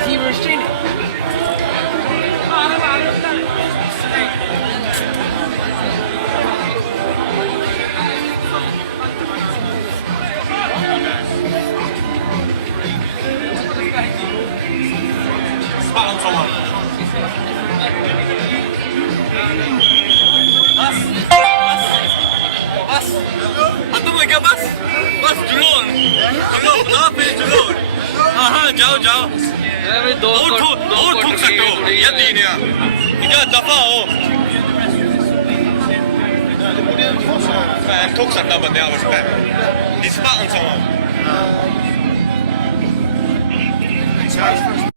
Is he restraining? Bas! Antum lagi bas? Bas julur. Julur, kenapa julur? हाँ जाओ जाओ और ठोक सकते हो ये दिन है इधर दफा हो मैं ठोक सकता बंदे आवाज पे इस बात समझ